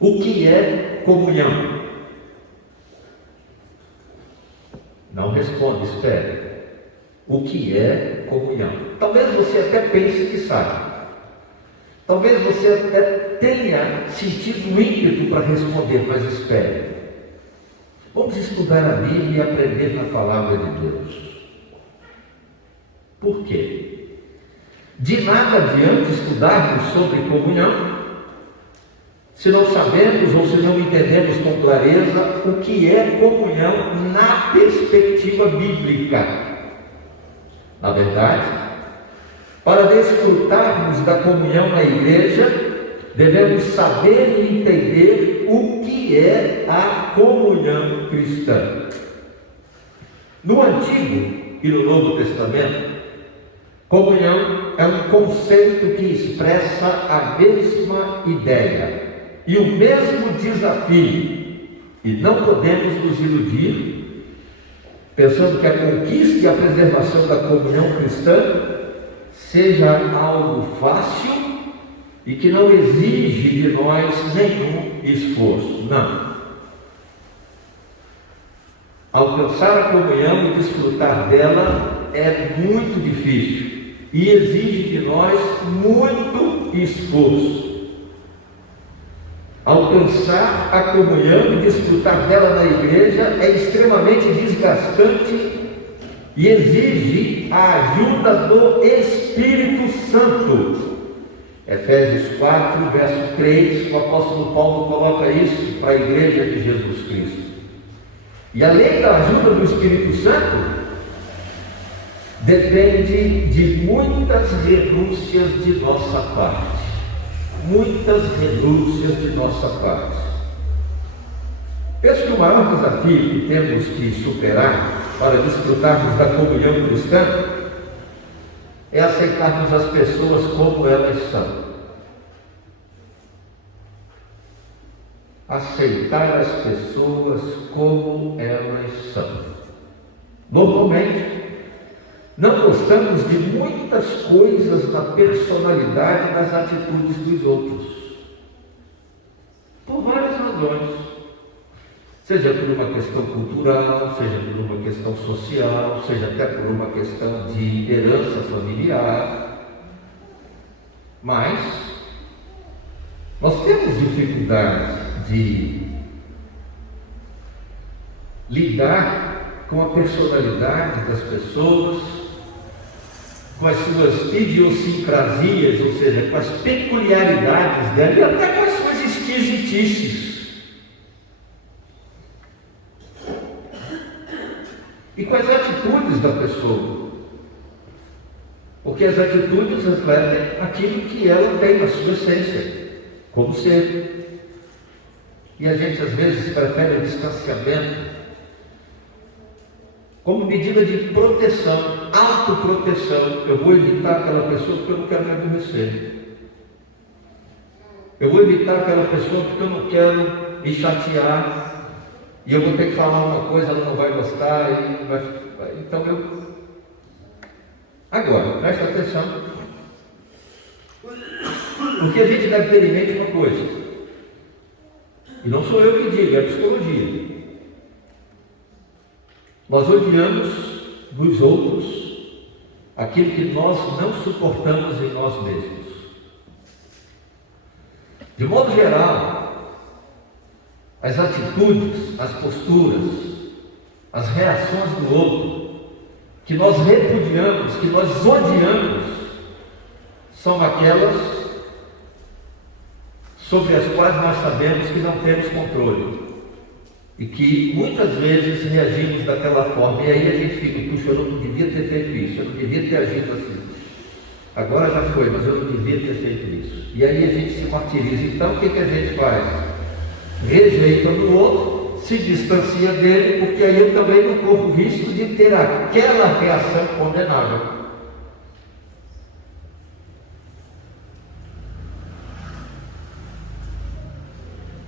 O que é comunhão? Não responde, espere. O que é comunhão? Talvez você até pense que sabe. Talvez você até tenha sentido o ímpeto para responder, mas espere. Vamos estudar a Bíblia e aprender na palavra de Deus. Por quê? De nada adianta estudarmos sobre comunhão se não sabemos ou se não entendemos com clareza o que é comunhão na perspectiva bíblica. Na verdade, para desfrutarmos da comunhão na igreja, devemos saber e entender o que é a comunhão cristã. No Antigo e no Novo Testamento, comunhão é um conceito que expressa a mesma ideia e o mesmo desafio, e não podemos nos iludir pensando que a conquista e a preservação da comunhão cristã seja algo fácil e que não exige de nós nenhum esforço. Não. Alcançar a comunhão e desfrutar dela é muito difícil e exige de nós muito esforço. Alcançar a comunhão e desfrutar dela na igreja é extremamente desgastante e exige a ajuda do Espírito Santo. Efésios 4, verso 3, o apóstolo Paulo coloca isso para a igreja de Jesus Cristo. E além da ajuda do Espírito Santo, depende de muitas renúncias de nossa parte. Muitas renúncias de nossa parte. Penso que o maior desafio que temos que superar para desfrutarmos da comunhão cristã é aceitarmos as pessoas como elas são. Aceitar as pessoas como elas são. Normalmente, não gostamos de muitas coisas na personalidade e nas atitudes dos outros, por várias razões, seja por uma questão cultural, seja por uma questão social, seja até por uma questão de herança familiar, mas nós temos dificuldade de lidar com a personalidade das pessoas, com as suas idiosincrasias, ou seja, com as peculiaridades dela e até com as suas esquisitices. E com as atitudes da pessoa. Porque as atitudes refletem aquilo que ela tem na sua essência, como ser. E a gente às vezes prefere o distanciamento como medida de proteção, autoproteção. Eu vou evitar aquela pessoa porque eu não quero me aborrecer. Eu vou evitar aquela pessoa porque eu não quero me chatear. E eu vou ter que falar uma coisa, ela não vai gostar. Então Agora, presta atenção. Porque a gente deve ter em mente uma coisa. E não sou eu que digo, é a psicologia. Nós odiamos nos outros aquilo que nós não suportamos em nós mesmos. De modo geral, as atitudes, as posturas, as reações do outro, que nós repudiamos, que nós odiamos, são aquelas sobre as quais nós sabemos que não temos controle. E que muitas vezes reagimos daquela forma, e aí a gente fica, puxa, eu não devia ter feito isso, eu não devia ter agido assim. Agora já foi, mas eu não devia ter feito isso. E aí a gente se martiriza. Então o que a gente faz? Rejeita no outro, se distancia dele, porque aí eu também não corro o risco de ter aquela reação condenável.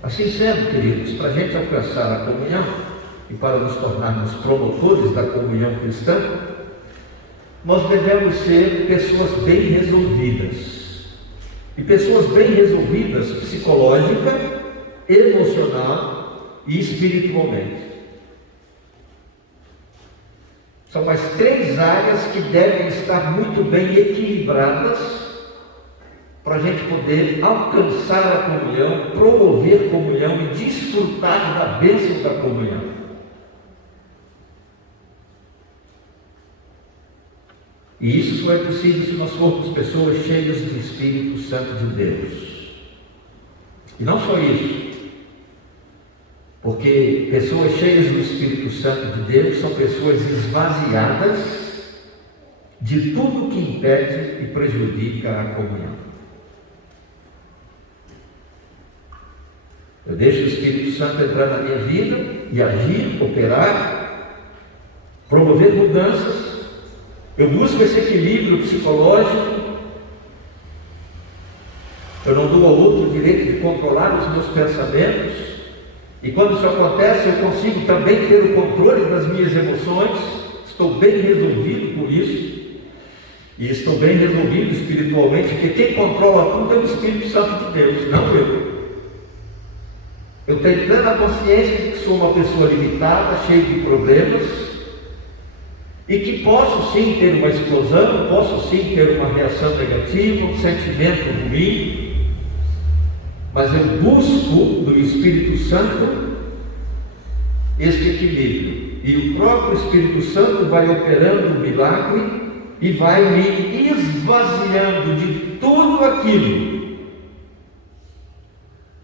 Assim sendo, queridos, para a gente alcançar a comunhão e para nos tornarmos promotores da comunhão cristã, nós devemos ser pessoas bem resolvidas. E pessoas bem resolvidas psicológica emocional e espiritualmente. São as 3 áreas que devem estar muito bem equilibradas para a gente poder alcançar a comunhão, promover comunhão e desfrutar da bênção da comunhão. E isso só é possível se nós formos pessoas cheias do Espírito Santo de Deus. E não só isso, porque pessoas cheias do Espírito Santo de Deus são pessoas esvaziadas de tudo que impede e prejudica a comunhão. Eu deixo o Espírito Santo entrar na minha vida e agir, operar, promover mudanças. Eu busco esse equilíbrio psicológico. Eu não dou ao outro o direito de controlar os meus pensamentos. E quando isso acontece, eu consigo também ter o controle das minhas emoções. Estou bem resolvido por isso. E estou bem resolvido espiritualmente, porque quem controla tudo é o Espírito Santo de Deus, não eu. Eu tenho plena consciência de que sou uma pessoa limitada, cheia de problemas, e que posso sim ter uma explosão, posso sim ter uma reação negativa, um sentimento ruim, mas eu busco do Espírito Santo este equilíbrio, e o próprio Espírito Santo vai operando o milagre e vai me esvaziando de tudo aquilo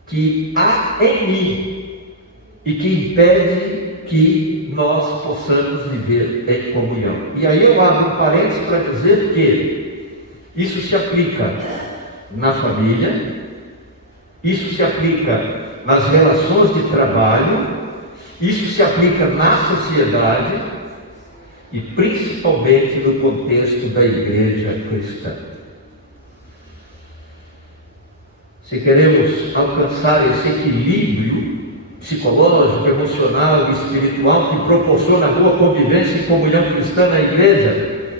que há em mim e que impede que nós possamos viver em comunhão. E aí eu abro um parênteses para dizer que isso se aplica na família, isso se aplica nas relações de trabalho, isso se aplica na sociedade e principalmente no contexto da igreja cristã. Se queremos alcançar esse equilíbrio psicológico, emocional e espiritual que proporciona boa convivência e comunhão cristã na igreja,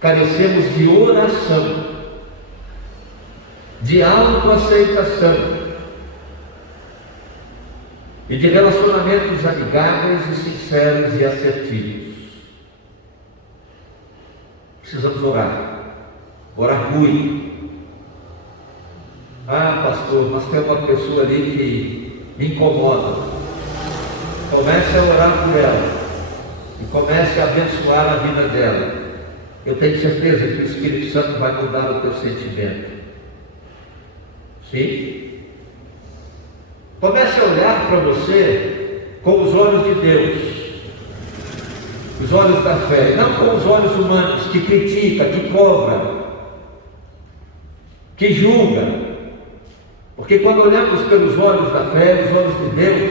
carecemos de oração, de autoaceitação e de relacionamentos amigáveis e sinceros e assertivos. Precisamos orar muito. Ah, pastor, mas tem uma pessoa ali que me incomoda. Comece a orar por ela e comece a abençoar a vida dela. Eu tenho certeza que o Espírito Santo vai mudar o teu sentimento. Sim? Comece a olhar para você com os olhos de Deus, os olhos da fé, não com os olhos humanos que critica, que cobra, que julga. Porque quando olhamos pelos olhos da fé, os olhos de Deus,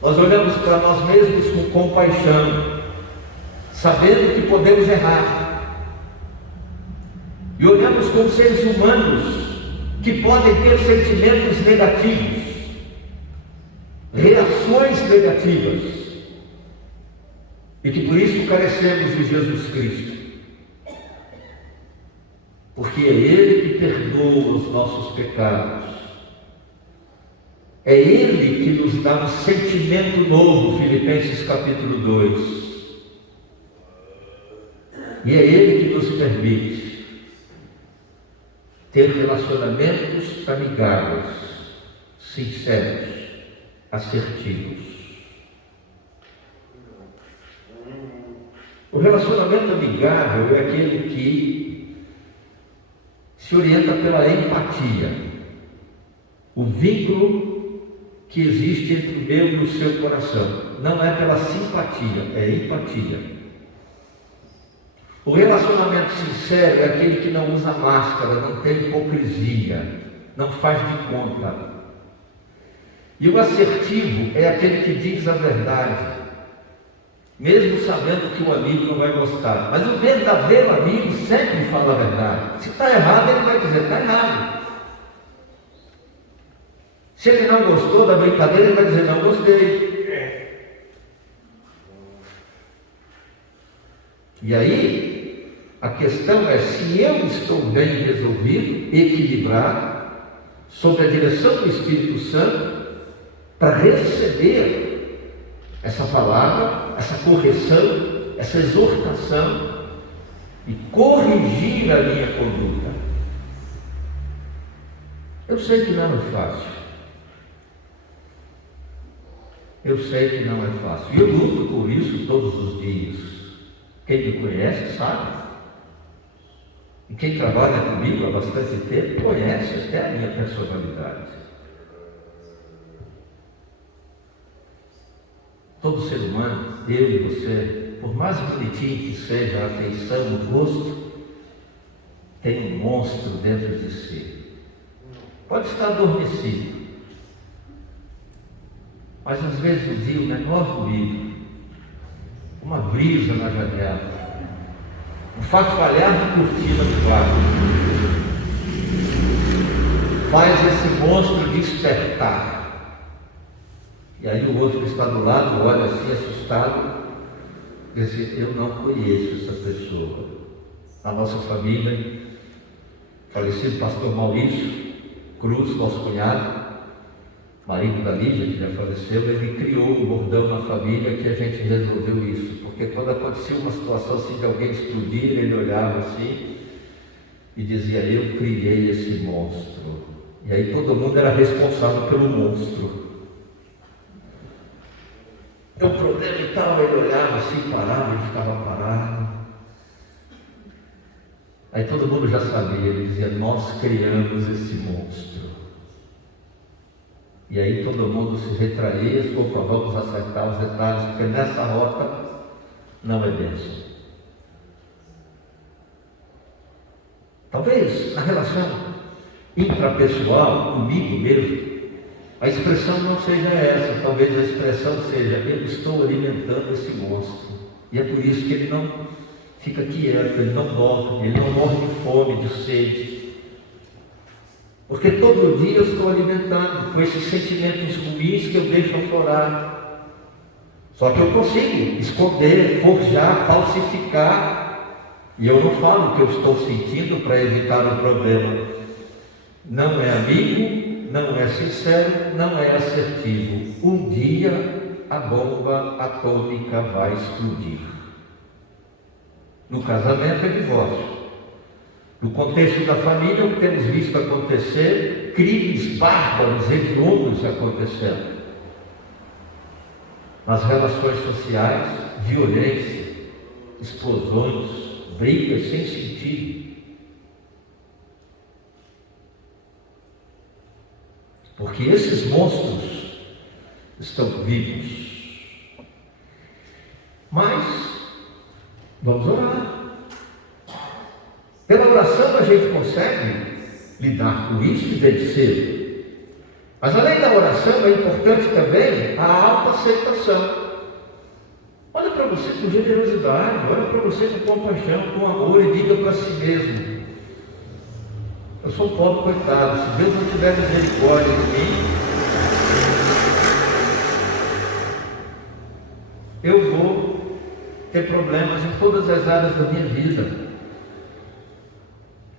nós olhamos para nós mesmos com compaixão, sabendo que podemos errar, e olhamos como seres humanos que podem ter sentimentos negativos, reações negativas, e que por isso carecemos de Jesus Cristo, porque é Ele que perdoa os nossos pecados, é Ele que nos dá um sentimento novo, Filipenses capítulo 2, e é Ele que nos permite ter relacionamentos amigáveis, sinceros, assertivos. O relacionamento amigável é aquele que se orienta pela empatia, o vínculo que existe entre o meu e o seu coração. Não é pela simpatia, é empatia. O relacionamento sincero é aquele que não usa máscara, não tem hipocrisia, não faz de conta. E o assertivo é aquele que diz a verdade, mesmo sabendo que o amigo não vai gostar. Mas o verdadeiro amigo sempre fala a verdade. Se está errado, ele vai dizer, está errado. Se ele não gostou da brincadeira, ele vai dizer, não gostei. E aí, a questão é se eu estou bem resolvido, equilibrado, sob a direção do Espírito Santo, para receber essa palavra, essa correção, essa exortação e corrigir a minha conduta. Eu sei que não é fácil. Eu sei que não é fácil. E eu luto por isso todos os dias. Quem me conhece sabe. E quem trabalha comigo há bastante tempo conhece até a minha personalidade. Todo ser humano, eu e você, por mais bonitinho que seja a feição, o rosto, tem um monstro dentro de si. Pode estar adormecido, mas às vezes um dia o menor ruído, uma brisa na janela, um farfalhar de cortina do quarto, faz esse monstro despertar. E aí o outro que está do lado olha assim assustado e diz: eu não conheço essa pessoa. A nossa família, falecido pastor Maurício Cruz, nosso cunhado, marido da Lígia, que já faleceu, ele criou um bordão na família que a gente resolveu isso, porque quando acontecia uma situação assim de alguém explodir, ele olhava assim e dizia: eu criei esse monstro. E aí todo mundo era responsável pelo monstro. O problema e tal, ele olhava assim, parava, ele ficava parado. Aí todo mundo já sabia, ele dizia: nós criamos esse monstro. E aí todo mundo se retraía: opa, vamos acertar os detalhes, porque nessa rota não é bênção. Talvez na relação intrapessoal, comigo mesmo, a expressão não seja essa, talvez a expressão seja: eu estou alimentando esse monstro. E é por isso que ele não fica quieto, ele não dorme, ele não morre de fome, de sede. Porque todo dia eu estou alimentando com esses sentimentos ruins que eu deixo aflorar. Só que eu consigo esconder, forjar, falsificar. E eu não falo o que eu estou sentindo para evitar o problema. Não é amigo, não é sincero, não é assertivo. Um dia a bomba atômica vai explodir. No casamento é divórcio. No contexto da família, o que temos visto acontecer, crimes bárbaros, hediondos acontecendo. Nas relações sociais, violência, explosões, brigas sem sentido. Porque esses monstros estão vivos. Mas vamos orar. Pela oração a gente consegue lidar com isso e vencer. Mas além da oração é importante também a autoaceitação. Olha para você com generosidade, olha para você com compaixão, com amor e diga para si mesmo: eu sou um pobre coitado, se Deus não tiver misericórdia de mim, eu vou ter problemas em todas as áreas da minha vida.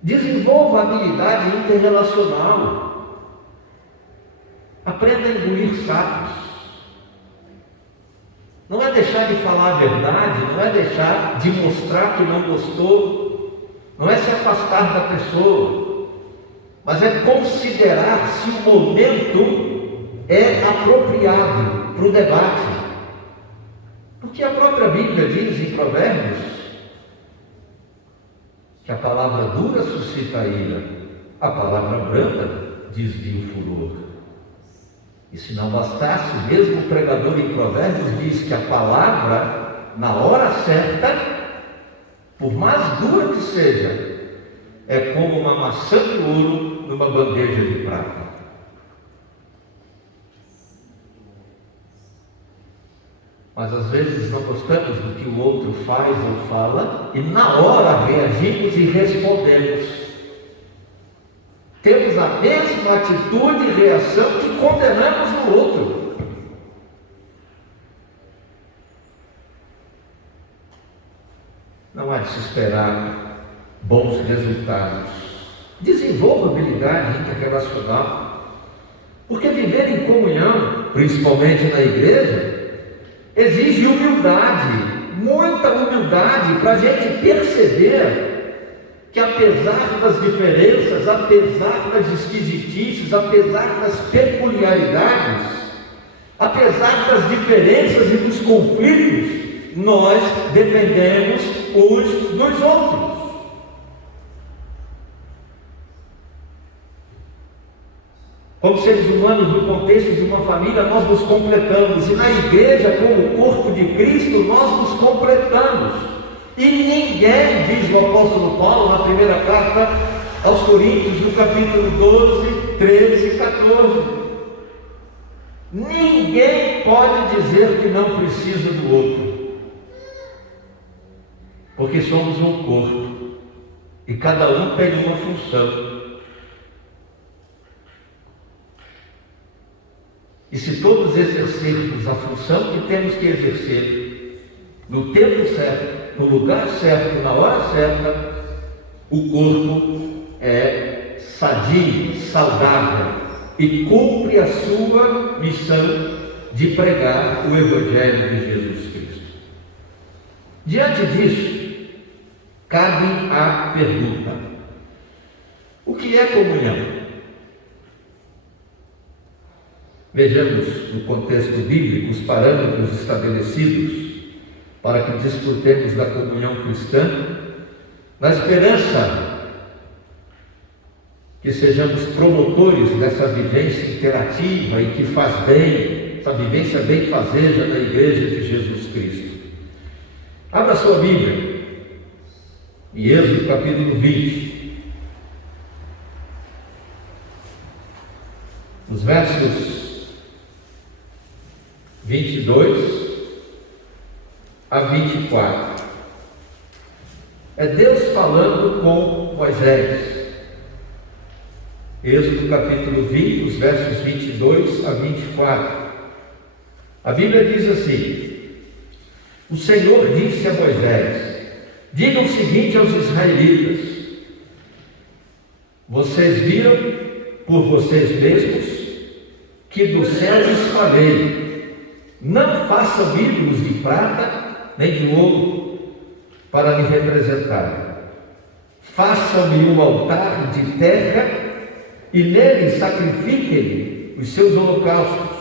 Desenvolva a habilidade interrelacional. Aprenda a engolir sapos. Não é deixar de falar a verdade, não é deixar de mostrar que não gostou, não é se afastar da pessoa, mas é considerar se o momento é apropriado para o debate. Porque a própria Bíblia diz em Provérbios que a palavra dura suscita a ira, a palavra branda desvia o furor. E se não bastasse, o mesmo pregador em Provérbios diz que a palavra, na hora certa, por mais dura que seja, é como uma maçã de ouro numa bandeja de prata. Mas às vezes não gostamos do que o outro faz ou fala e na hora reagimos e respondemos. Temos a mesma atitude e reação que condenamos o outro. Não há de se esperar bons resultados. Desenvolva habilidade interrelacional, porque viver em comunhão principalmente na igreja, exige humildade, muita humildade, para a gente perceber que apesar das diferenças, apesar das esquisitices, apesar das peculiaridades, apesar das diferenças e dos conflitos, nós dependemos uns dos outros. Como seres humanos, no contexto de uma família, nós nos completamos. E na igreja, como corpo de Cristo, nós nos completamos. E ninguém, diz o apóstolo Paulo na primeira carta aos Coríntios, no capítulo 12, 13 e 14. Ninguém pode dizer que não precisa do outro. Porque somos um corpo. E cada um tem uma função. E se todos exercermos a função que temos que exercer, no tempo certo, no lugar certo, na hora certa, o corpo é sadio, saudável e cumpre a sua missão de pregar o Evangelho de Jesus Cristo. Diante disso, cabe a pergunta: o que é comunhão? Vejamos no contexto bíblico os parâmetros estabelecidos para que desfrutemos da comunhão cristã, na esperança que sejamos promotores dessa vivência interativa e que faz bem, essa vivência bem-fazeja na Igreja de Jesus Cristo. Abra sua Bíblia, em Êxodo capítulo 20, os versos 22 a 24. É Deus falando com Moisés. Êxodo capítulo 20, os versos 22 a 24. A Bíblia diz assim: o Senhor disse a Moisés: diga o seguinte aos israelitas: vocês viram por vocês mesmos que do céu lhes falei. Não façam ídolos de prata nem de ouro para me representar. Façam-me um altar de terra e nele sacrifiquem os seus holocaustos,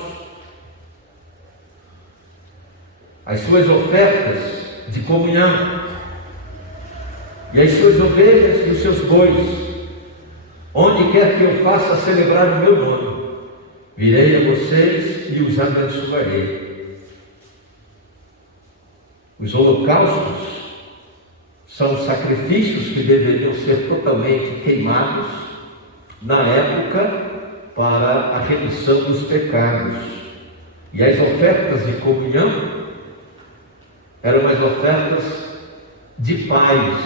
as suas ofertas de comunhão e as suas ovelhas e os seus bois, onde quer que eu faça celebrar o meu nome. Virei a vocês e os abençoarei. Os holocaustos são os sacrifícios que deveriam ser totalmente queimados na época para a remissão dos pecados. E as ofertas de comunhão eram as ofertas de paz,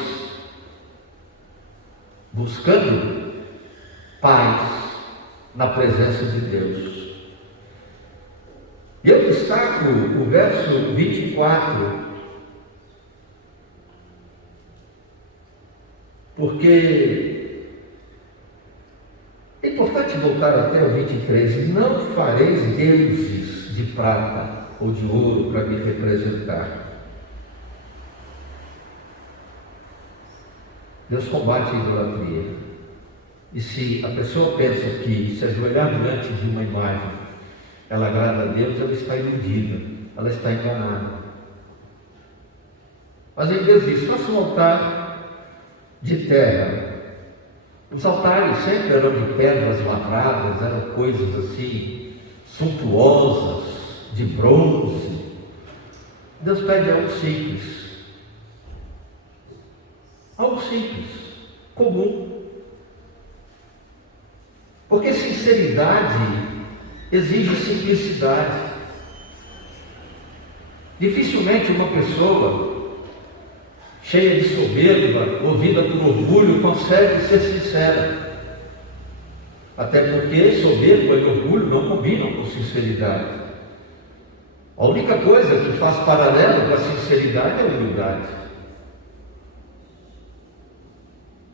buscando paz na presença de Deus. E eu destaco o verso 24, porque é importante voltar até o 23. Não fareis deuses de prata ou de ouro para me representar. Deus combate a idolatria. E se a pessoa pensa que se ajoelhar diante de uma imagem ela agrada a Deus, ela está iludida, ela está enganada. Mas aí Deus diz: faça um altar de terra. Os altares sempre eram de pedras lavradas, eram coisas assim suntuosas, de bronze. Deus pede algo simples, comum. Porque sinceridade exige simplicidade. Dificilmente uma pessoa cheia de soberba, movida por orgulho, consegue ser sincera. Até porque soberba e orgulho não combinam com sinceridade. A única coisa que faz paralelo com a sinceridade é a humildade.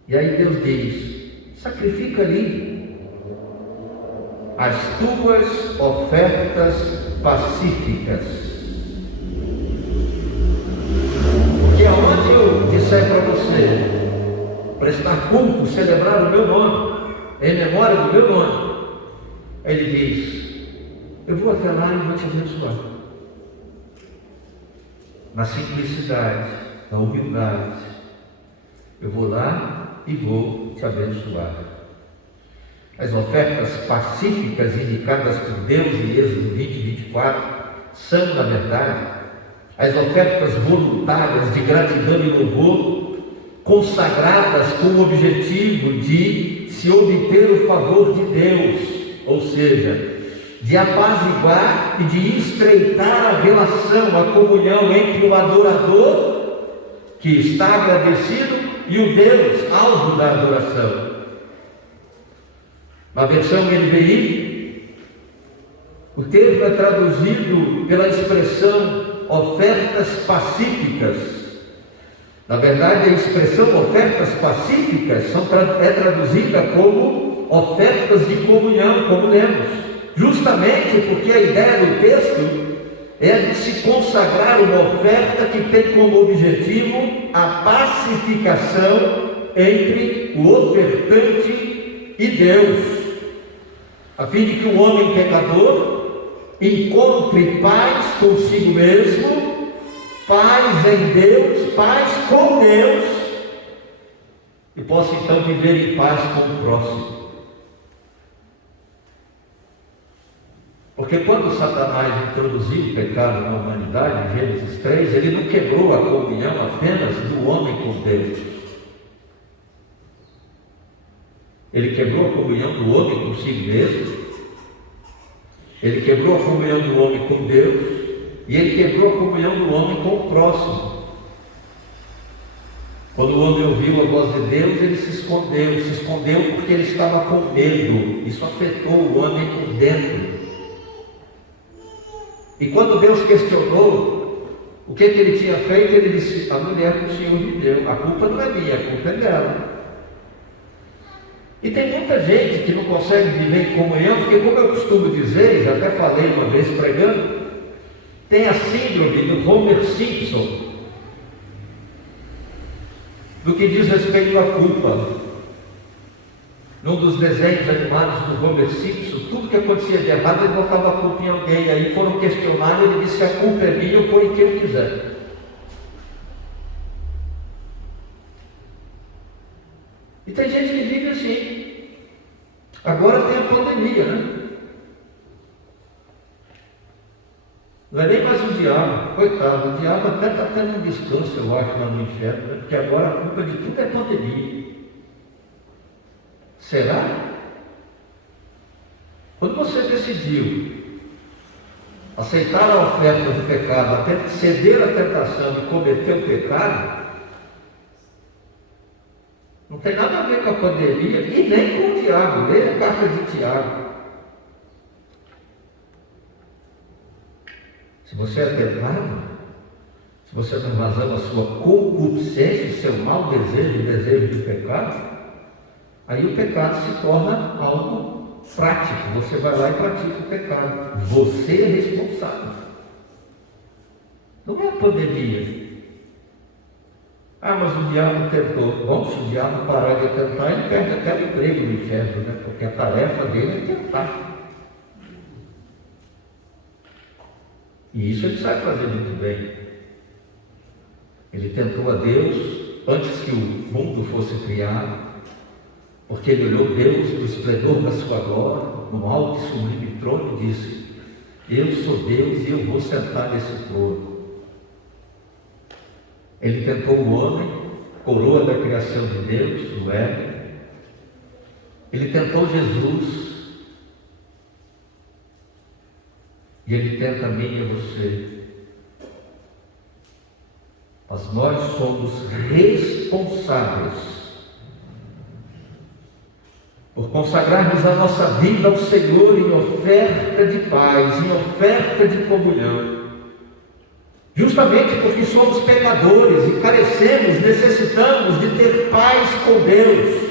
E aí Deus diz: sacrifica ali as tuas ofertas pacíficas. Porque aonde eu disser para você, prestar culto, celebrar o meu nome, em memória do meu nome, ele diz, eu vou até lá e vou te abençoar. Na simplicidade, na humildade, eu vou lá e vou te abençoar. As ofertas pacíficas indicadas por Deus em Êxodo 20 e 24 são, na verdade, as ofertas voluntárias de gratidão e louvor, consagradas com o objetivo de se obter o favor de Deus, ou seja, de apaziguar e de estreitar a relação, a comunhão entre o adorador, que está agradecido, e o Deus, alvo da adoração. Na versão NVI, o termo é traduzido pela expressão ofertas pacíficas. Na verdade, a expressão ofertas pacíficas é traduzida como ofertas de comunhão, como lemos, justamente porque a ideia do texto é de se consagrar uma oferta que tem como objetivo a pacificação entre o ofertante e Deus, a fim de que o homem pecador encontre paz consigo mesmo, paz em Deus, paz com Deus, e possa então viver em paz com o próximo. Porque quando Satanás introduziu o pecado na humanidade, em Gênesis 3, ele não quebrou a comunhão apenas do homem com Deus. Ele quebrou a comunhão do homem consigo mesmo, ele quebrou a comunhão do homem com Deus, e ele quebrou a comunhão do homem com o próximo. Quando o homem ouviu a voz de Deus, ele se escondeu porque ele estava com medo. Isso afetou o homem por dentro. E quando Deus questionou o que ele tinha feito, ele disse, a mulher que o Senhor me deu, a culpa não é minha, a culpa é dela. E tem muita gente que não consegue viver em comunhão, porque, como eu costumo dizer, já até falei uma vez pregando, tem a síndrome do Homer Simpson, do que diz respeito à culpa. Num dos desenhos animados do Homer Simpson, tudo que acontecia de errado, ele botava a culpa em alguém. Aí foram questionar, ele disse, a culpa é minha, eu ponho quem eu quiser. E tem gente que vive assim. Agora tem a pandemia, né? Não é nem mais o diabo, coitado, o diabo até está tendo um descanso, eu acho, lá no inferno, né? Porque agora a culpa de tudo é pandemia. Será? Quando você decidiu aceitar a oferta do pecado, até ceder à tentação de cometer o pecado, não tem nada a ver com a pandemia e nem com o diabo. Leia a carta de Tiago. Se você é tentado, se você não vazando a sua concupiscência, o seu mau desejo, o desejo do pecado, aí o pecado se torna algo prático. Você vai lá e pratica o pecado. Você é responsável. Não é a pandemia. Ah, mas o diabo tentou. Bom, se o diabo parar de tentar, ele perde até o emprego no inferno, né? Porque a tarefa dele é tentar. E isso ele sabe fazer muito bem. Ele tentou a Deus antes que o mundo fosse criado, porque ele olhou Deus no esplendor da sua glória, no alto e sublime trono, e disse, eu sou Deus e eu vou sentar nesse trono. Ele tentou o homem, coroa da criação de Deus, o Éden. Ele tentou Jesus. E ele tenta a mim e a você. Mas nós somos responsáveis por consagrarmos a nossa vida ao Senhor em oferta de paz, em oferta de comunhão. Justamente porque somos pecadores e carecemos, necessitamos de ter paz com Deus,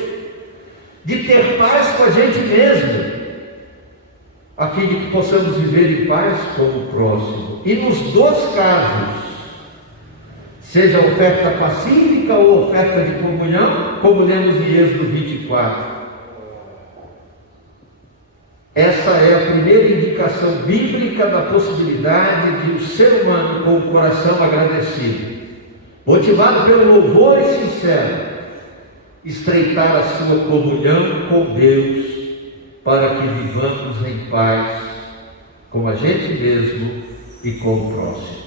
de ter paz com a gente mesmo. a fim de que possamos viver em paz com o próximo. E nos dois casos, seja oferta pacífica ou oferta de comunhão, como lemos em Êxodo 24. Essa é a primeira indicação bíblica da possibilidade de o ser humano, com o coração agradecido, motivado pelo louvor sincero, estreitar a sua comunhão com Deus, para que vivamos em paz com a gente mesmo e com o próximo.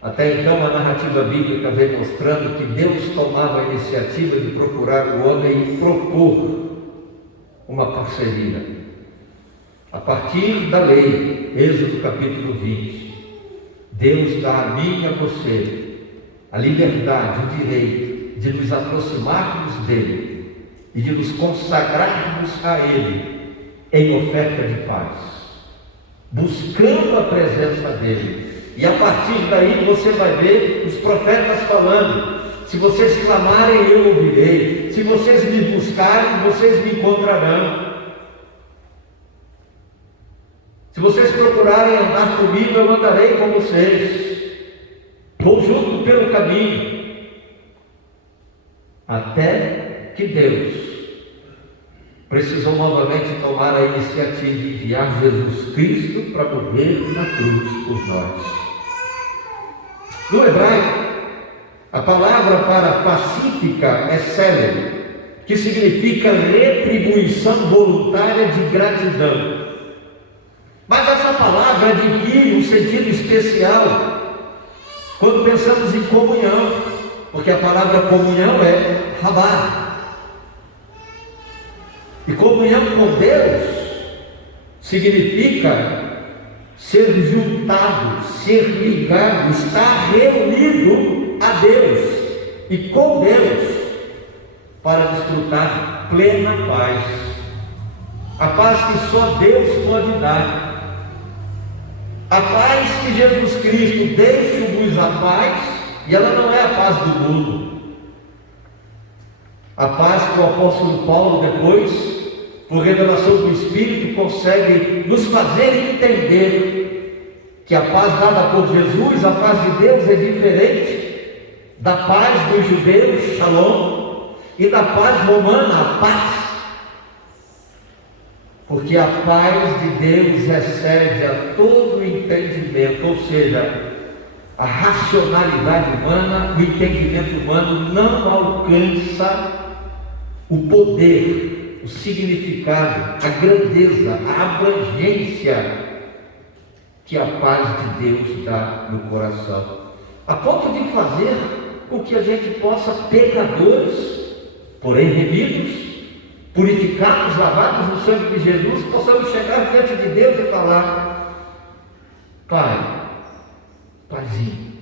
Até então, a narrativa bíblica vem mostrando que Deus tomava a iniciativa de procurar o homem e propor uma parceria. A partir da lei, Êxodo capítulo 20, Deus dá a mim e a você a liberdade, o direito de nos aproximarmos dele e de nos consagrarmos a ele em oferta de paz, buscando a presença dele. E a partir daí você vai ver os profetas falando: se vocês clamarem, eu ouvirei. Se vocês me buscarem, vocês me encontrarão. Se vocês procurarem andar comigo, eu andarei com vocês. Vou junto pelo caminho. Até que Deus precisou novamente tomar a iniciativa de enviar Jesus Cristo para morrer na cruz por nós. No hebraico, a palavra para pacífica é célere, que significa retribuição voluntária de gratidão. Mas essa palavra adquire um sentido especial quando pensamos em comunhão, porque a palavra comunhão é rabá. E comunhão com Deus significa ser juntado, ser ligado, estar reunido a Deus e com Deus para desfrutar plena paz, a paz que só Deus pode dar, a paz que Jesus Cristo deixa-vos a paz, e ela não é a paz do mundo, a paz que o apóstolo Paulo depois, por revelação do Espírito, consegue nos fazer entender que a paz dada por Jesus, a paz de Deus, é diferente da paz dos judeus, shalom, e da paz romana, a paz. Porque a paz de Deus excede a todo entendimento, ou seja, a racionalidade humana, o entendimento humano não alcança o poder, o significado, a grandeza, a abrangência que a paz de Deus dá no coração, a ponto de fazer com que a gente possa, pecadores, porém remidos, purificados, lavados no sangue de Jesus, possamos chegar diante de Deus e falar: Pai, Paizinho,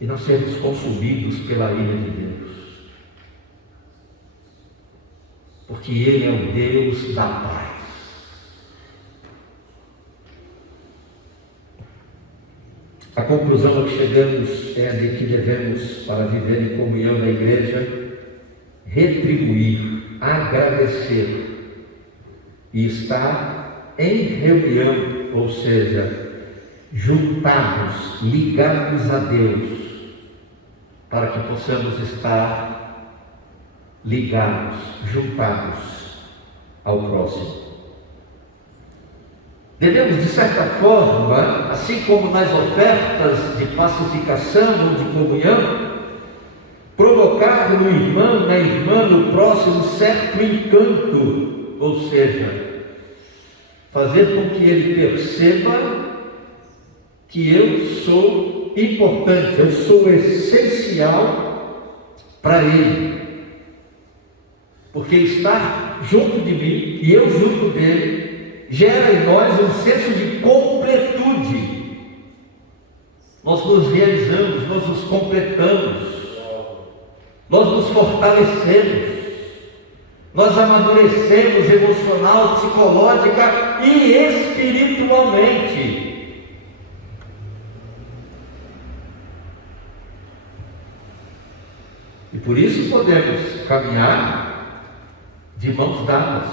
e não sermos consumidos pela ira de Deus, porque Ele é o Deus da paz. A conclusão a que chegamos é a de que devemos, para viver em comunhão na igreja, retribuir, agradecer e estar em reunião, ou seja, juntados, ligados a Deus, para que possamos estar ligados, juntados ao próximo. Devemos, de certa forma, assim como nas ofertas de pacificação ou de comunhão, provocar no irmão, na irmã, no próximo, certo encanto, ou seja, fazer com que ele perceba que eu sou importante, eu sou essencial para ele, porque estar junto de mim e eu junto dele gera em nós um senso de completude. Nós nos realizamos, nós nos completamos, nós nos fortalecemos, nós amadurecemos emocional, psicológica e espiritualmente. E por isso podemos caminhar de mãos dadas.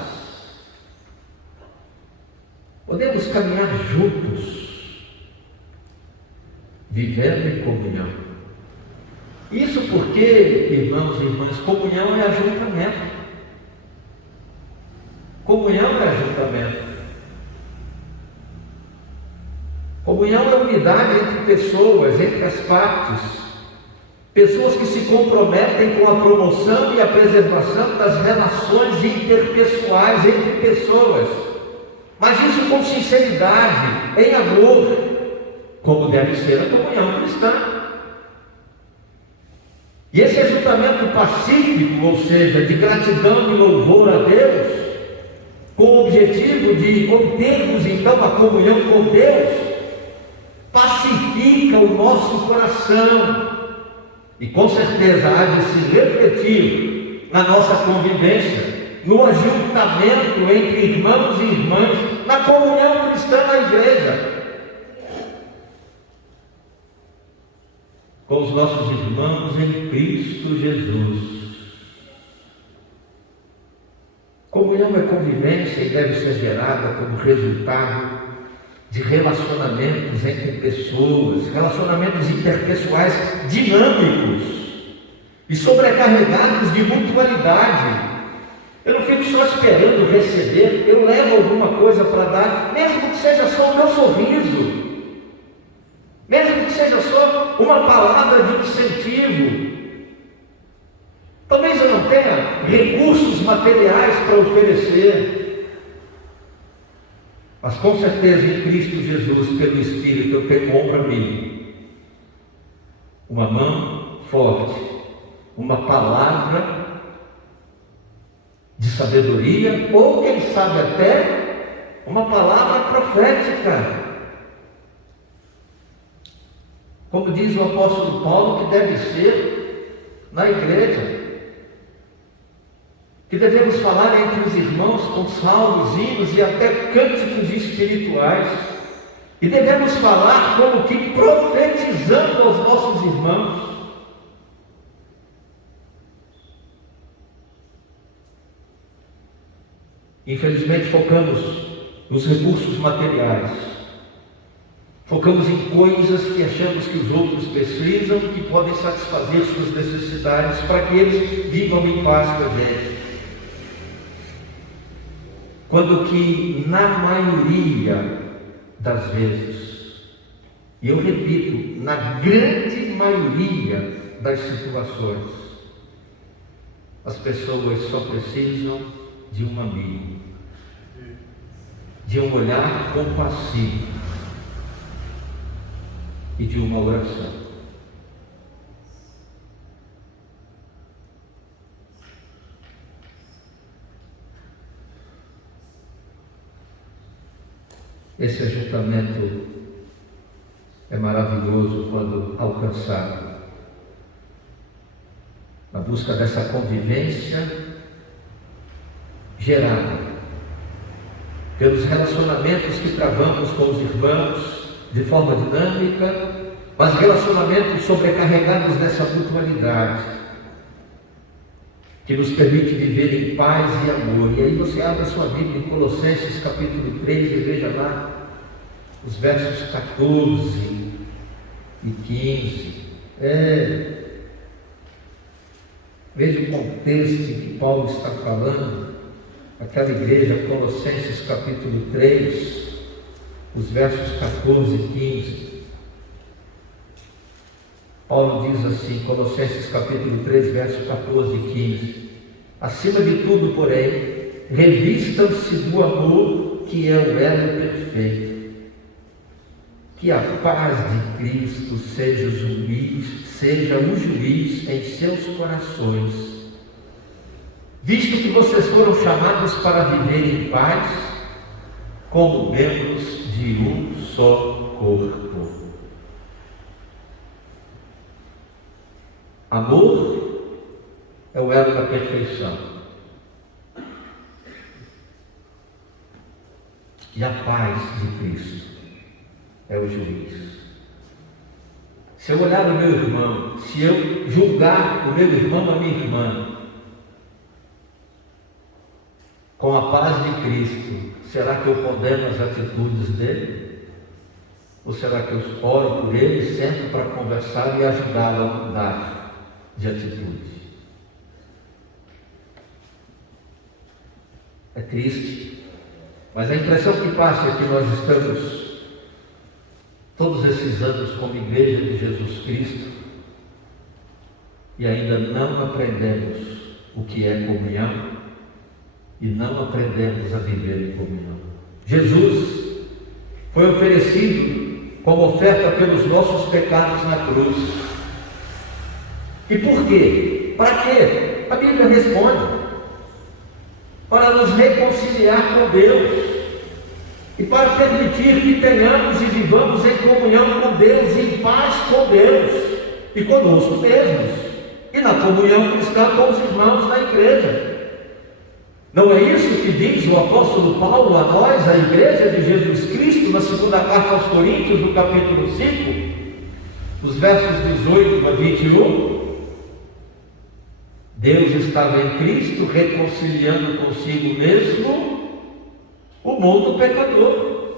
Podemos caminhar juntos, vivendo em comunhão. Isso porque, irmãos e irmãs, comunhão é ajuntamento. Comunhão é ajuntamento. Comunhão é unidade entre pessoas, entre as partes. Pessoas que se comprometem com a promoção e a preservação das relações interpessoais entre pessoas. Mas isso com sinceridade, em amor, como deve ser a comunhão cristã. E esse ajuntamento pacífico, ou seja, de gratidão e louvor a Deus, com o objetivo de obtermos então a comunhão com Deus, pacifica o nosso coração e com certeza há de se refletir na nossa convivência, no ajuntamento entre irmãos e irmãs, na comunhão cristã na igreja, com os nossos irmãos em Cristo Jesus. Comunhão é convivência e deve ser gerada como resultado de relacionamentos entre pessoas, relacionamentos interpessoais dinâmicos e sobrecarregados de mutualidade. Eu não fico só esperando receber, eu levo alguma coisa para dar, mesmo que seja só o meu sorriso, mesmo que seja só uma palavra de incentivo. Talvez eu não tenha recursos materiais para oferecer, mas com certeza em Cristo Jesus, pelo Espírito, eu tenho para mim uma mão forte, uma palavra de sabedoria, ou quem sabe até uma palavra profética. Como diz o apóstolo Paulo, que deve ser na igreja, que devemos falar entre os irmãos com salmos, hinos e até cânticos espirituais, e devemos falar como que profetizando aos nossos irmãos. Infelizmente focamos nos recursos materiais, focamos em coisas que achamos que os outros precisam, que podem satisfazer suas necessidades para que eles vivam em paz com a gente. Quando que na maioria das vezes, e eu repito, na grande maioria das situações, as pessoas só precisam de um amigo, de um olhar compassivo e de uma oração. Esse ajuntamento é maravilhoso quando alcançado, na busca dessa convivência gerada pelos relacionamentos que travamos com os irmãos de forma dinâmica, mas relacionamentos sobrecarregados dessa mutualidade, que nos permite viver em paz e amor. E aí você abre a sua Bíblia em Colossenses capítulo 3 e veja lá os versos 14 e 15. Veja o contexto em que Paulo está falando, aquela igreja, Colossenses capítulo 3, os versos 14 e 15. Paulo diz assim, Colossenses capítulo 3, versos 14 e 15: acima de tudo, porém, revistam-se do amor, que é o elo perfeito. Que a paz de Cristo seja o juiz em seus corações, visto que vocês foram chamados para viver em paz, como membros de um só corpo. Amor é o elo da perfeição, e a paz de Cristo é o juiz. se eu olhar o meu irmão, se eu julgar o meu irmão, a minha irmã, com a paz de Cristo, será que eu condeno as atitudes dele? Ou será que eu oro por ele e sento para conversar e ajudá-lo a mudar de atitude? É triste, mas a impressão que passa é que nós estamos todos esses anos como Igreja de Jesus Cristo e ainda não aprendemos o que é comunhão e não aprendemos a viver em comunhão. Jesus foi oferecido como oferta pelos nossos pecados na cruz. E por quê? Para quê? A Bíblia responde: para nos reconciliar com Deus e para permitir que tenhamos e vivamos em comunhão com Deus, em paz com Deus e conosco mesmos, e na comunhão cristã com os irmãos da igreja. Não é isso que diz o apóstolo Paulo a nós, a igreja de Jesus Cristo, na segunda carta aos Coríntios, no capítulo 5, os versos 18 a 21? Deus estava em Cristo reconciliando consigo mesmo o mundo pecador.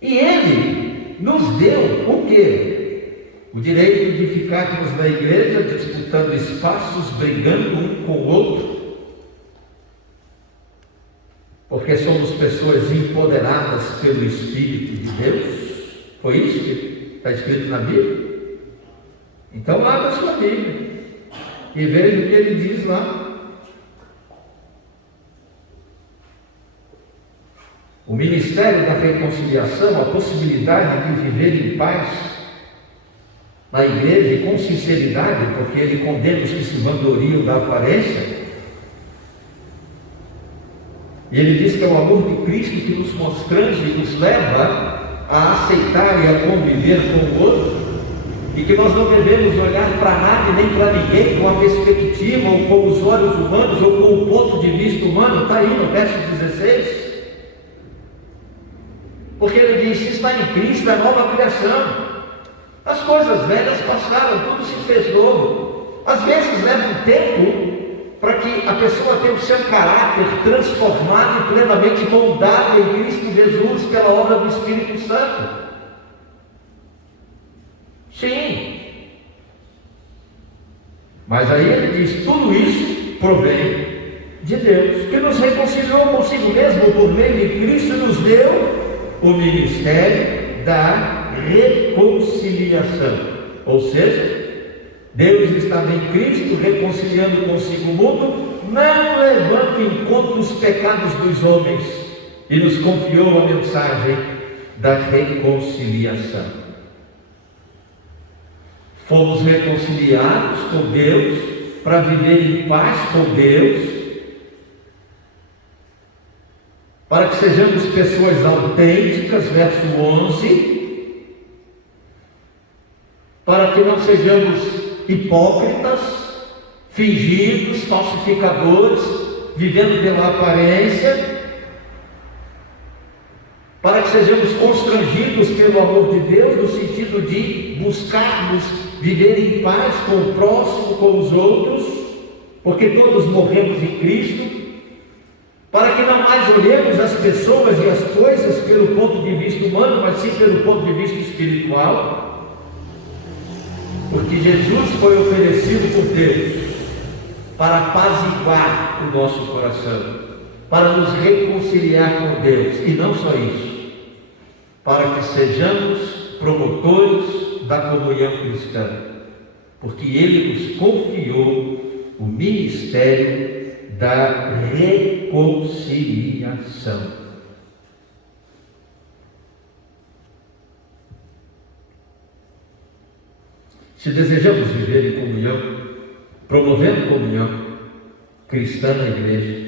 E Ele nos deu o quê? O direito de ficarmos na igreja disputando espaços, brigando um com o outro, porque somos pessoas empoderadas pelo Espírito de Deus. Foi isso que está escrito na Bíblia? Então abra a sua Bíblia e veja o que ele diz lá. O ministério da reconciliação, a possibilidade de viver em paz na igreja e com sinceridade, porque ele condena os que se vangloriam da aparência. E ele diz que é o amor de Cristo que nos constrange e nos leva a aceitar e a conviver com o outro, e que nós não devemos olhar para nada e nem para ninguém com a perspectiva ou com os olhos humanos ou com o ponto de vista humano. Está aí no verso 16. Porque ele diz: se está em Cristo é nova criação. As coisas velhas passaram, tudo se fez novo. Às vezes leva um tempo para que a pessoa tenha o seu caráter transformado e plenamente moldado em Cristo Jesus pela obra do Espírito Santo. Sim. Mas aí ele diz: tudo isso provém de Deus, que nos reconciliou consigo mesmo por meio de Cristo e nos deu o ministério da reconciliação. Ou seja, Deus estava em Cristo reconciliando consigo o mundo, não levando em conta os pecados dos homens, e nos confiou a mensagem da reconciliação. Fomos reconciliados com Deus para viver em paz com Deus, para que sejamos pessoas autênticas, verso 11, para que não sejamos hipócritas, fingidos, falsificadores, vivendo pela aparência, para que sejamos constrangidos pelo amor de Deus, no sentido de buscarmos viver em paz com o próximo, com os outros, porque todos morremos em Cristo, para que não mais olhemos as pessoas e as coisas pelo ponto de vista humano, mas sim pelo ponto de vista espiritual, porque Jesus foi oferecido por Deus para apaziguar o nosso coração, para nos reconciliar com Deus, e não só isso, para que sejamos promotores da comunhão cristã, porque Ele nos confiou o ministério da reconciliação. Se desejamos viver em comunhão, promovendo comunhão cristã na igreja,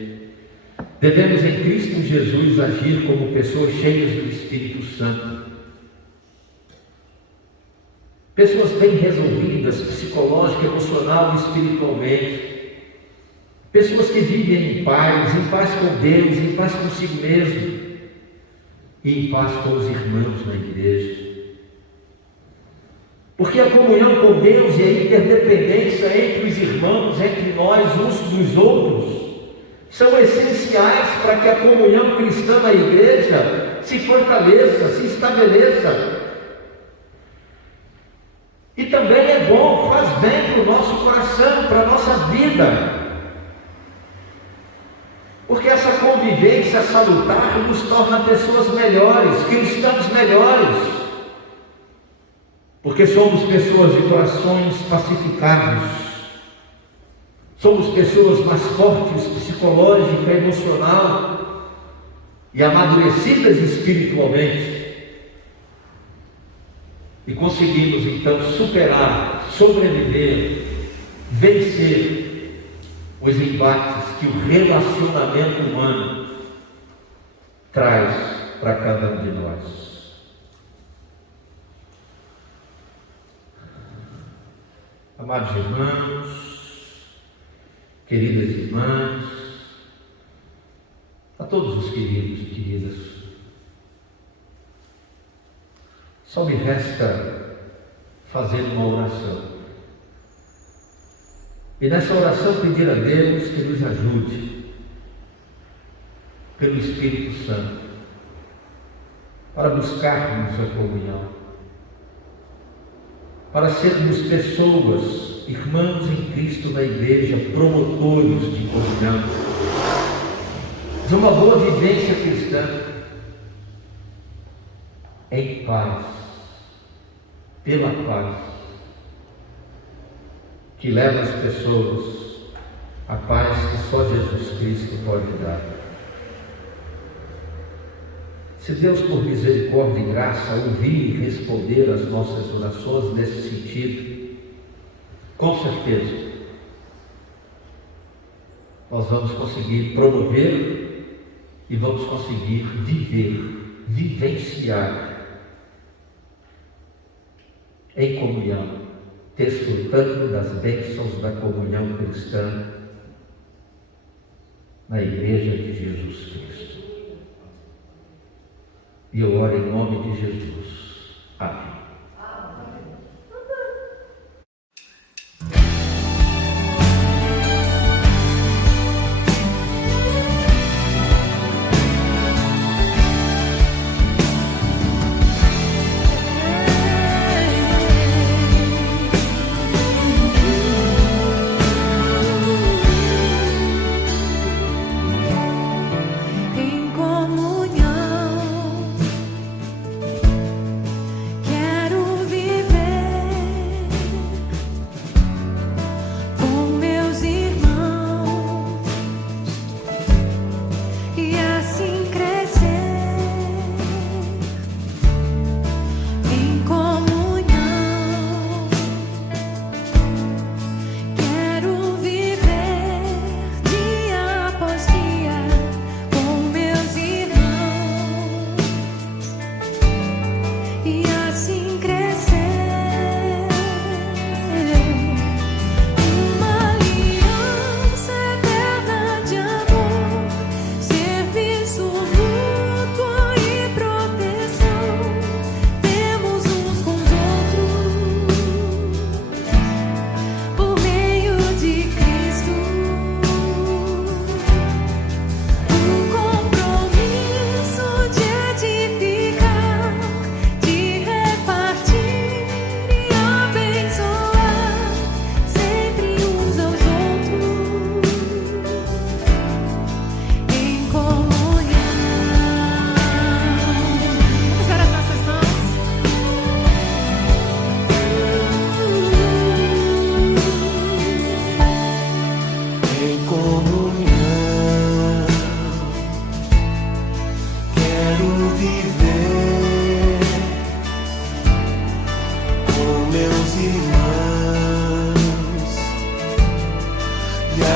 devemos em Cristo Jesus agir como pessoas cheias do Espírito Santo, pessoas bem resolvidas, psicológica, emocional e espiritualmente, pessoas que vivem em paz com Deus, em paz consigo mesmo e em paz com os irmãos na igreja. Porque a comunhão com Deus e a interdependência entre os irmãos, entre nós uns dos outros, são essenciais para que a comunhão cristã na igreja se fortaleça, se estabeleça. E também é bom, faz bem para o nosso coração, para a nossa vida. Porque essa convivência salutar nos torna pessoas melhores, cristãos melhores. Porque somos pessoas de corações pacificados. Somos pessoas mais fortes, psicológica, emocional e amadurecidas espiritualmente. E conseguimos então superar, sobreviver, vencer os embates que o relacionamento humano traz para cada um de nós. Amados irmãos, queridas irmãs, a todos os queridos e queridas, só me resta fazer uma oração. E nessa oração pedir a Deus que nos ajude, pelo Espírito Santo, para buscarmos a comunhão, para sermos pessoas, irmãos em Cristo na igreja, promotores de comunhão, de uma boa vivência cristã, em paz, pela paz, que leva as pessoas à paz que só Jesus Cristo pode dar. Se Deus, por misericórdia e graça, ouvir e responder às nossas orações nesse sentido, com certeza, nós vamos conseguir promover e vamos conseguir viver, vivenciar em comunhão, desfrutando das bênçãos da comunhão cristã na Igreja de Jesus Cristo. E eu oro em nome de Jesus. Amém.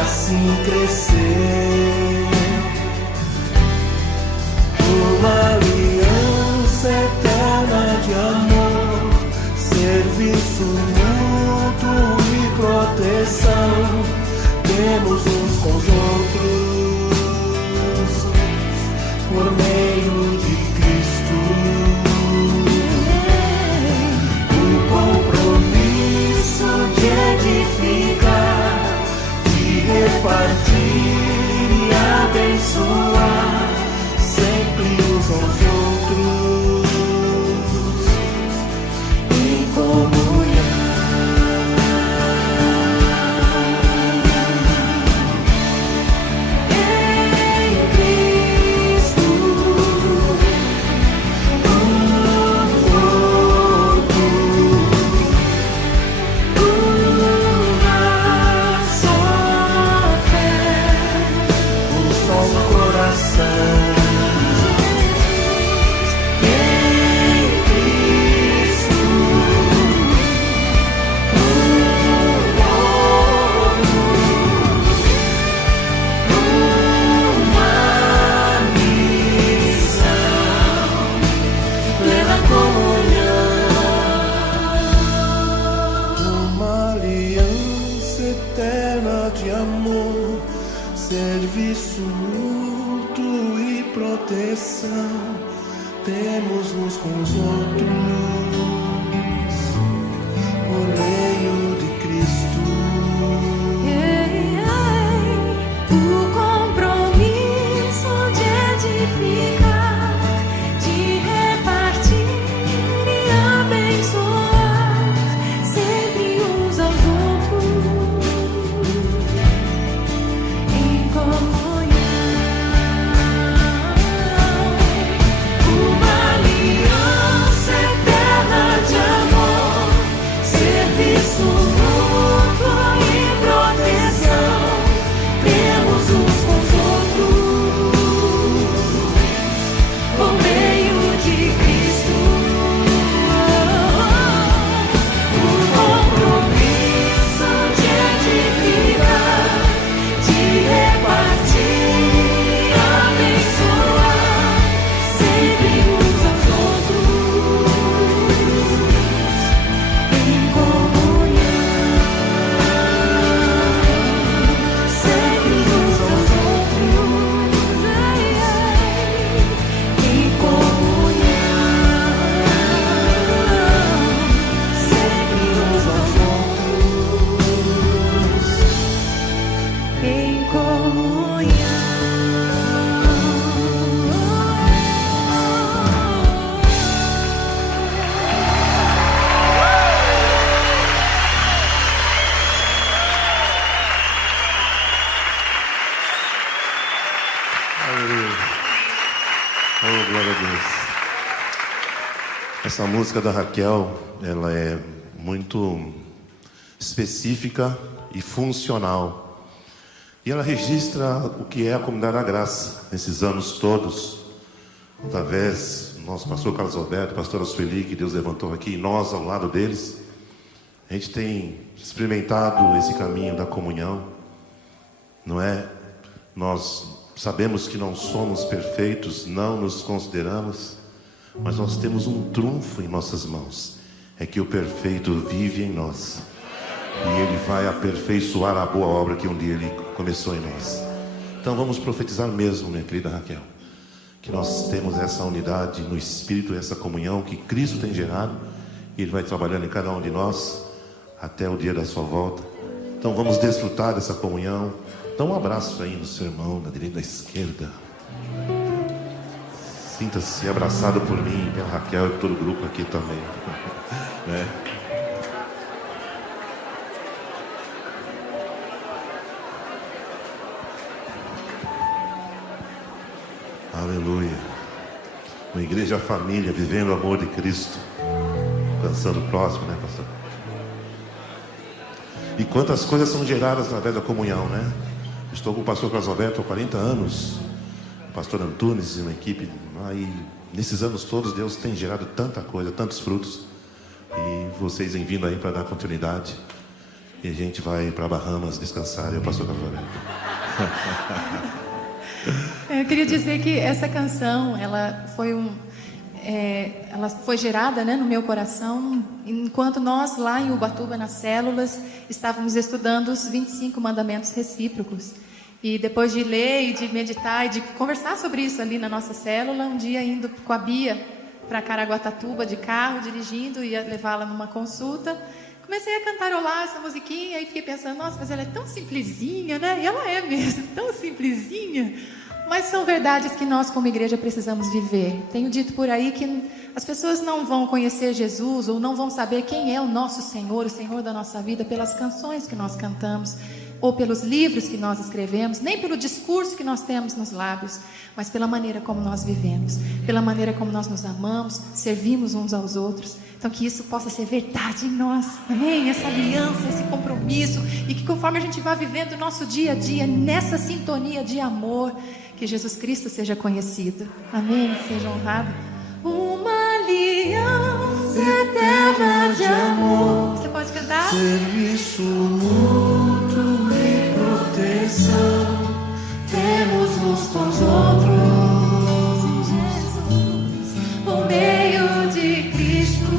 assim crescer, uma aliança eterna de amor, serviço mútuo e proteção. Temos uns com os outros por meio de Cristo. O compromisso repartir e abençoar sempre uns aos outros em comunhão. Em Cristo, serviço mútuo e proteção temos uns com os outros por meio de Cristo. O compromisso de edificar, de repartir e abençoar sempre uns aos outros em comunhão. Uma aliança eterna de amor, serviço mútuo e proteção temos uns com os outros por meio de Cristo. O compromisso de edificar, de repartir e abençoar sempre uns aos outros em comunhão. Sempre uns aos outros em comunhão. Sempre uns aos outros em comunhão. Aleluia. Oh, glória a Deus. Essa música da Raquel, ela é muito específica e funcional. E ela registra o que é a Comunidade da Graça nesses anos todos. Através do nosso pastor Carlos Alberto, pastora Sueli, que Deus levantou aqui, e nós ao lado deles. A gente tem experimentado esse caminho da comunhão, não é? Nós sabemos que não somos perfeitos, não nos consideramos, mas nós temos um trunfo em nossas mãos. É que o perfeito vive em nós. E Ele vai aperfeiçoar a boa obra que um dia Ele começou em nós. Então vamos profetizar mesmo, minha querida Raquel, que nós temos essa unidade no Espírito, essa comunhão que Cristo tem gerado. E Ele vai trabalhando em cada um de nós até o dia da sua volta. Então vamos desfrutar dessa comunhão. Dá um abraço aí no seu irmão, da direita e da esquerda. Sinta-se abraçado por mim, pela Raquel e por todo o grupo aqui também. Né? Aleluia. Uma igreja família, vivendo o amor de Cristo, alcançando o próximo, né, pastor? E quantas coisas são geradas através da comunhão, né? Estou com o pastor Carlos Alberto há 40 anos, o pastor Antunes e uma equipe. E nesses anos todos Deus tem gerado tanta coisa, tantos frutos. E vocês vêm vindo aí para dar continuidade. E a gente vai para Bahamas descansar. E o pastor Carlos Alberto. Eu queria dizer que essa canção, ela foi gerada, né, no meu coração, enquanto nós lá em Ubatuba, nas células, estávamos estudando os 25 mandamentos recíprocos. E depois de ler e de meditar e de conversar sobre isso ali na nossa célula, um dia indo com a Bia para Caraguatatuba de carro, dirigindo, ia levá-la numa consulta, comecei a cantarolar essa musiquinha e fiquei pensando, nossa, mas ela é tão simplesinha, né? E ela é mesmo, tão simplesinha. Mas são verdades que nós, como igreja, precisamos viver. Tenho dito por aí que as pessoas não vão conhecer Jesus ou não vão saber quem é o nosso Senhor, o Senhor da nossa vida, pelas canções que nós cantamos, ou pelos livros que nós escrevemos, nem pelo discurso que nós temos nos lábios, mas pela maneira como nós vivemos, pela maneira como nós nos amamos, servimos uns aos outros. Então que isso possa ser verdade em nós, amém? Essa aliança, esse compromisso, e que conforme a gente vá vivendo o nosso dia a dia, nessa sintonia de amor, que Jesus Cristo seja conhecido, amém? Seja honrado. Uma aliança eterna de amor. Você pode cantar? Serviço mútuo e proteção, temos uns com os outros. Jesus, por meio de Cristo,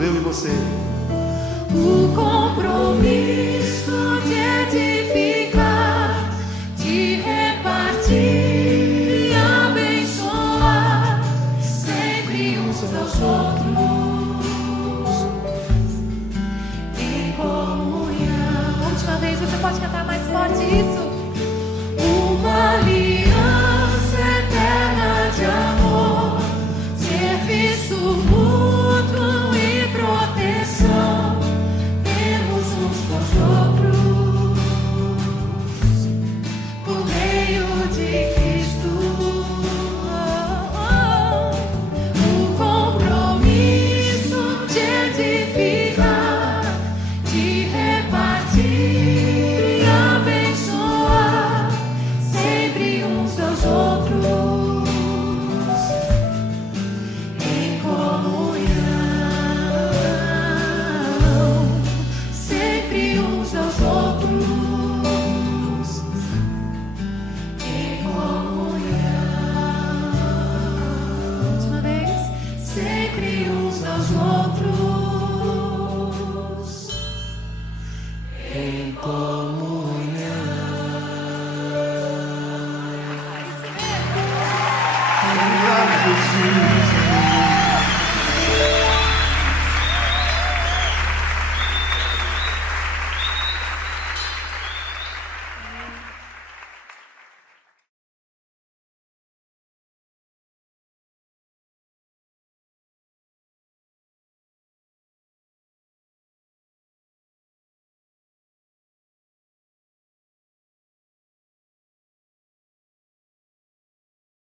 Eu e você. o compromisso de edificar, de repartir e abençoar, sempre uns aos outros, em comunhão. Última vez, você pode cantar mais forte isso? Uma aliança eterna de amor, serviço mútuo e proteção, temos uns com os outros, por meio de Cristo, o compromisso de edificar, de repartir e abençoar, sempre uns aos outros, em comunhão, sempre uns aos outros, em comunhão. Última vez, sempre uns aos outros, Em comunhão.